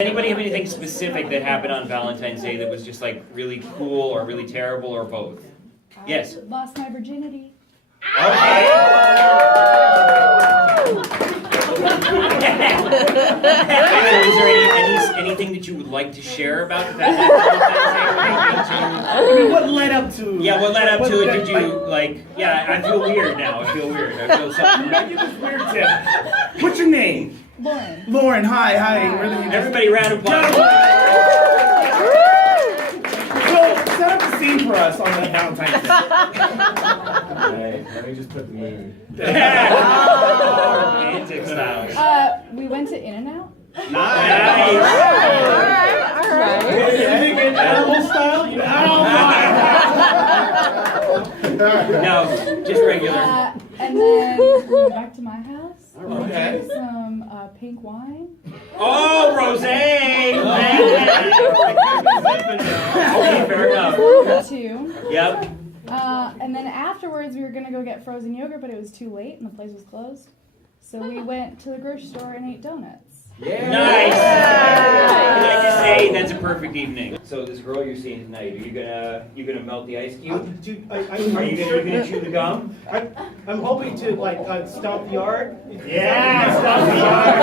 Anybody have anything specific that happened on Valentine's Day that was just like really cool or really terrible or both? Yes. Lost my virginity. Okay. So is there anything that you would like to share about that? I mean, what led up to? Yeah, what led up to it? Did you like? Yeah, I feel weird now. I feel weird. I feel something. Give us weird tip. What's your name? Lauren. Lauren. Hi. Everybody, round of applause. So set up the scene for us on the Valentine's Day. Hey, let me just put the mood. Romantic style. We went to In-N-Out. Nice. All right. Animal style? No, just regular. And then we went back to my house. Okay. Some pink wine. Oh, rosé. Okay, fair enough. Two. Yep. And then afterwards, we were gonna go get frozen yogurt, but it was too late and the place was closed. So we went to the grocery store and ate donuts. Yeah. Nice. Can I just say that's a perfect evening? So this girl you're seeing tonight, are you gonna melt the ice cube? Are you gonna chew the gum? I'm hoping to stomp the yard. Yeah, stop the yard.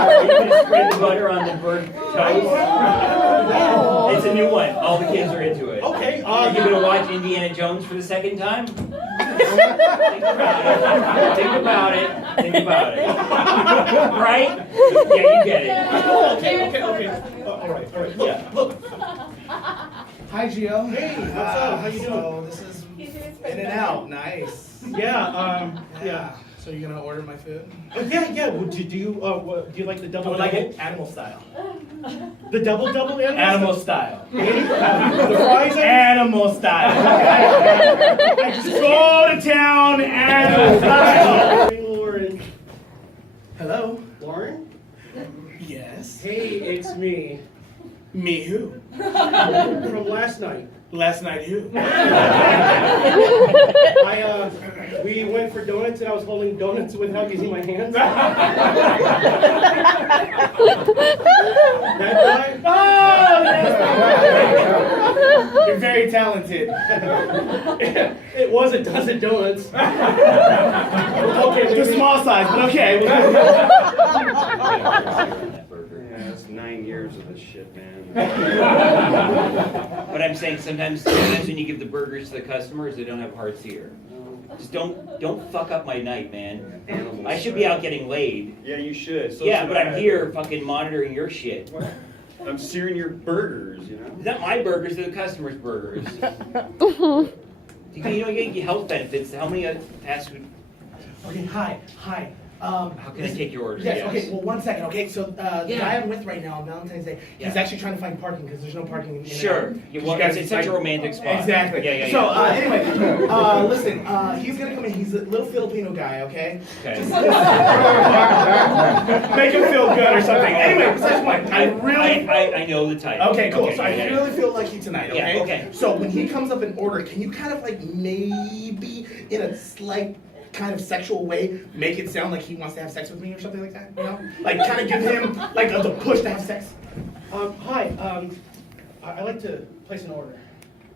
Are you gonna spread the butter on the burnt toast? It's a new one. All the kids are into it. Okay. Are you gonna watch Indiana Jones for the second time? Think about it. Right? Yeah, you get it. Okay. All right. Yeah. Look. Hi, Gio. Hey, what's up? How you doing? So this is In-N-Out. Nice. Yeah. So you're gonna order my food? Yeah. Well, do you like the double? I would like it animal style. The double Animal style. The fries. Animal style. I just go to town. Animal style. Lauren. Hello. Lauren. Yes. Hey, it's me. Me who? From last night. Last night who? We went for donuts and I was holding donuts without using my hands. That guy? Oh, yes. You're very talented. It was a dozen donuts. Okay, they're small size, but okay. Yeah, that's 9 years of this shit, man. But I'm saying sometimes when you give the burgers to the customers, they don't have hearts here. Just don't fuck up my night, man. I should be out getting laid. Yeah, you should. So Yeah, should but I'm I. here fucking monitoring your shit. I'm searing your burgers, you know? It's not my burgers, they're the customers' burgers. You get health benefits. How many fast food? Okay, hi. How can I take your order? Yes, okay, well, 1 second, okay? So, the Yeah. guy I'm with right now on Valentine's Day, he's Yeah. actually trying to find parking because there's no parking in Sure. You Well, guys it's such a romantic spot. Exactly. Yeah. So, anyway, listen, he's gonna come in. He's a little Filipino guy, okay? Okay. Make him feel good or something. Anyway, besides the point, I really... I know the type. Okay, cool. So I yeah. really feel lucky tonight, okay? Yeah, okay. So when he comes up and order, can you kind of like maybe in a slight kind of sexual way make it sound like he wants to have sex with me or something like that? You know? Like kind of give him like the push to have sex? Hi. I'd like to place an order.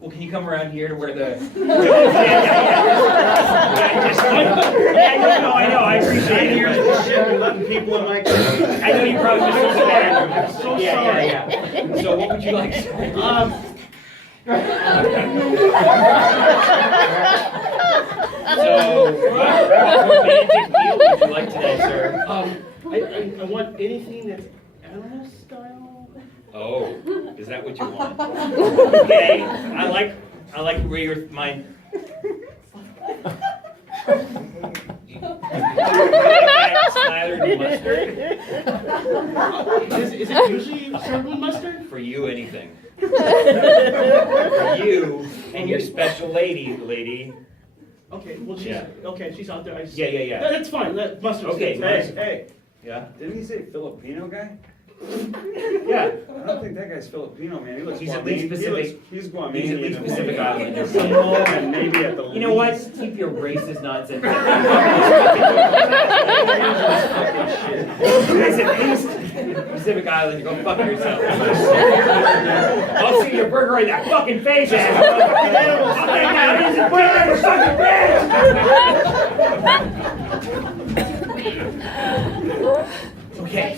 Well, can you come around here to where the? I know. I appreciate it. Here's the shit, you're letting people in my car. I know you probably just feel bad. I'm so sorry. Yeah. So what would you like? So, what romantic meal would you like today, sir? I want anything that's animal style. Oh, is that what you want? Okay, I like where your mind. Slather and mustard? Is it usually served with mustard? For you, anything. For you and your special lady. Okay, well she's out there. Yeah. That's fine. That mustard. Okay, Hey, Yeah. didn't he say Filipino guy? Yeah. I don't think that guy's Filipino, man. He looks He's at Guamanian. least Pacific. He's Guamanian. He's at least Pacific Islander. And maybe at the You know what? least. Keep your racist nonsense. He's at least Pacific Island to go fuck yourself. I'll see your burger in that fucking face, asshole. I'll take that innocent burger in your fucking face. Okay,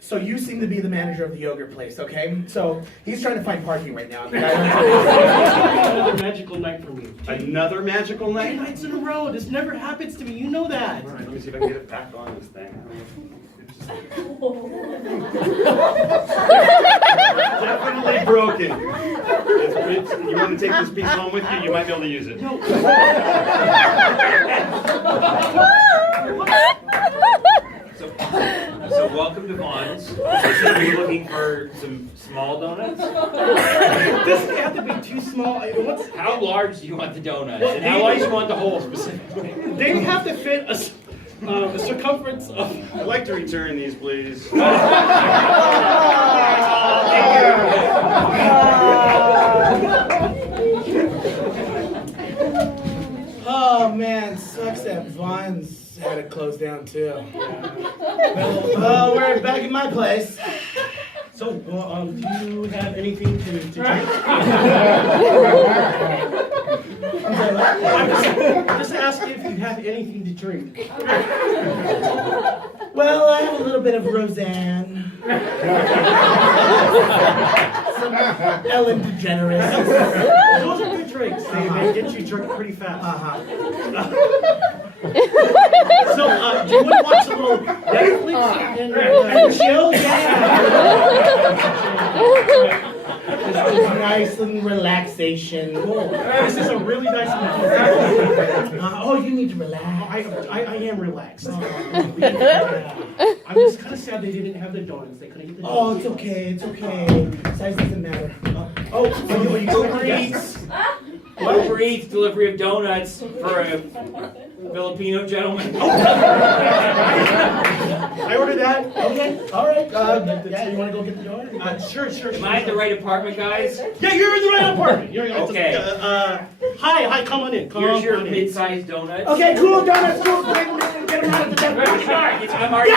so you seem to be the manager of the yogurt place, okay? So he's trying to find parking right now. Another magical night for me. Another magical 2 night? nights in a row. This never happens to me. You know that. All right, let me see if I can get it back on this thing. Definitely broken. You want to take this piece home with you? You might be able to use it. So welcome to Vaughn's. Are you looking for some small donuts? This have to be too small. How large do you want the donuts? And how large do you want the hole specifically? They have to fit a circumference of. I'd like to return these, please. Oh man, sucks that Vaughn's had to close down too. Well, we're back in my place. So, do you have anything to drink? I'm just asking if you have anything to drink. Well, I have a little bit of Roseanne. Some Ellen DeGeneres. Those are good drinks. They get you drunk pretty fast. So, do you want to watch a little Netflix and chill? This is nice and relaxation. This is a really nice movie. Oh, you need to relax. I am relaxed. I'm just kind of sad they didn't have the donuts. They couldn't get the donuts. Oh, it's okay. It's okay. Size doesn't matter. Are you Uber Eats. Uber Eats delivery of donuts for a Filipino gentleman. I ordered that. Okay. All right. Yeah, you want to go get the donut? Sure. Am I at the right apartment, guys? Yeah, you're in the right apartment. Okay. Hi, come on in. Here's your mid-sized donuts. Okay, cool. Donuts. Cool. Get them out of the I'm already.